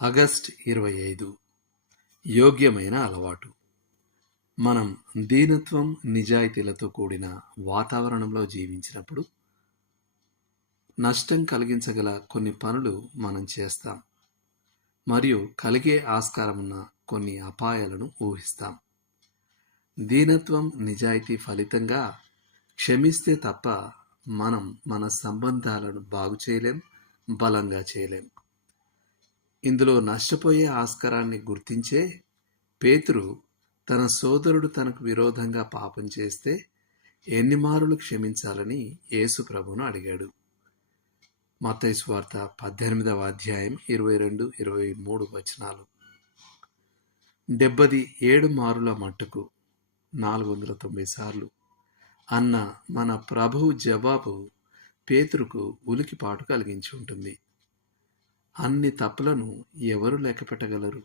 August 25 యోగ్యమైన అలవాటు. మనం దీనత్వం, నిజాయితీలతో కూడిన వాతావరణంలో జీవించినప్పుడు నష్టం కలిగించగల కొన్ని పనులు మనం చేస్తాం మరియు కలిగే ఆస్కారమున్న కొన్ని అపాయాలను ఊహిస్తాం. దీనత్వం, నిజాయితీ ఫలితంగా క్షమిస్తే తప్ప మనం మన సంబంధాలను బాగు చేయలేం, బలంగా చేయలేం. ఇందులో నష్టపోయే ఆస్కారాన్ని గుర్తించే పేతురు తన సోదరుడు తనకు విరోధంగా పాపం చేస్తే ఎన్ని మారులు క్షమించాలని యేసు ప్రభువును అడిగాడు. మత్తయి సువార్త 18వ అధ్యాయం 22-23 వచనాలు. 77 మారుల మట్టుకు 490 సార్లు అన్న మన ప్రభువు జవాబు పేతురుకు ఉలికిపాటు కలిగించి ఉంటుంది. అన్ని తప్పులను ఎవరు లెక్కపెట్టగలరు?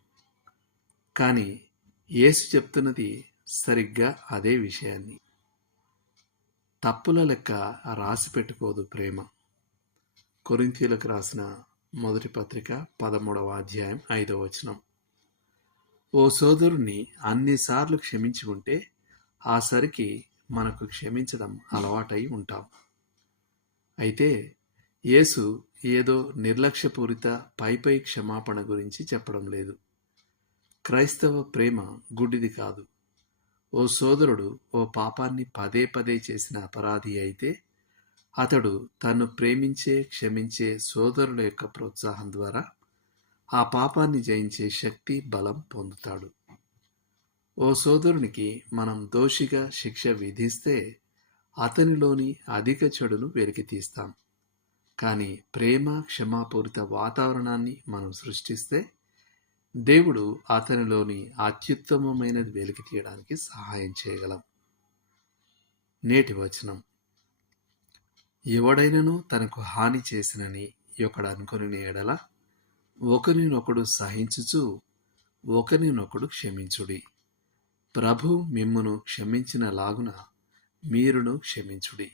కానీ యేసు చెప్తున్నది సరిగ్గా అదే విషయాన్ని. తప్పుల లెక్క రాసి పెట్టుకోదు ప్రేమ. కొరింథీయులకు రాసిన మొదటి పత్రిక 13వ అధ్యాయం 5వ వచనం. ఓ సోదరుణ్ణి అన్నిసార్లు క్షమించి ఉంటే ఆ సరికి మనకు క్షమించడం అలవాటై ఉంటాం. అయితే యేసు ఏదో నిర్లక్ష్యపూరిత పైపై క్షమాపణ గురించి చెప్పడం లేదు. క్రైస్తవ ప్రేమ గుడ్డిది కాదు. ఓ సోదరుడు ఓ పాపాన్ని పదే పదే చేసిన అపరాధి అయితే అతడు తన్ను ప్రేమించే, క్షమించే సోదరుల యొక్క ప్రోత్సాహం ద్వారా ఆ పాపాన్ని జయించే శక్తి, బలం పొందుతాడు. ఓ సోదరునికి మనం దోషిగా శిక్ష విధిస్తే అతనిలోని అధిక చెడును వెలికి తీస్తాం. కానీ ప్రేమ, క్షమాపూరిత వాతావరణాన్ని మనం సృష్టిస్తే దేవుడు అతనిలోని అత్యుత్తమమైనది వెలికి తీయడానికి సహాయం చేయగలం. నేటి వచనం. ఎవడైనను తనకు హాని చేసినని ఒకడు అనుకుని ఎడల ఒకరినొకడు సహించుచు ఒకరినొకడు క్షమించుడి. ప్రభు మిమ్మును క్షమించిన లాగున మీరును క్షమించుడి.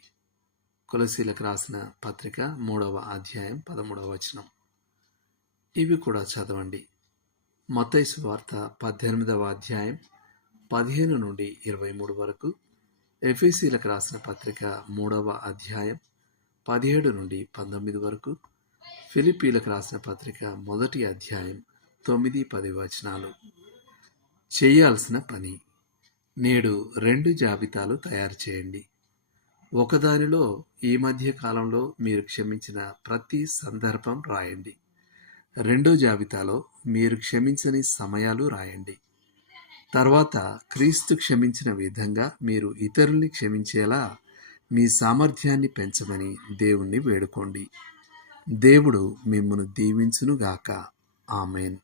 కొలసీలకు రాసిన పత్రిక 3వ అధ్యాయం 13వ వచనం. ఇవి కూడా చదవండి. మత్తయి సువార్త 18వ అధ్యాయం 15-23 వరకు, ఎఫెసీయులకు రాసిన పత్రిక 3వ అధ్యాయం 17-19 వరకు, ఫిలిప్పీలకు రాసిన పత్రిక 1వ అధ్యాయం 9-10 వచనాలు. చేయాల్సిన పని. నేడు 2 జాబితాలు తయారు చేయండి. ఒకదానిలో ఈ మధ్య కాలంలో మీరు క్షమించిన ప్రతి సందర్భం రాయండి. రెండో జాబితాలో మీరు క్షమించని సమయాలు రాయండి. తర్వాత క్రీస్తు క్షమించిన విధంగా మీరు ఇతరుల్ని క్షమించేలా మీ సామర్థ్యాన్ని పెంచమని దేవుణ్ణి వేడుకోండి. దేవుడు మిమ్మును దీవించునుగాక. ఆమేన్.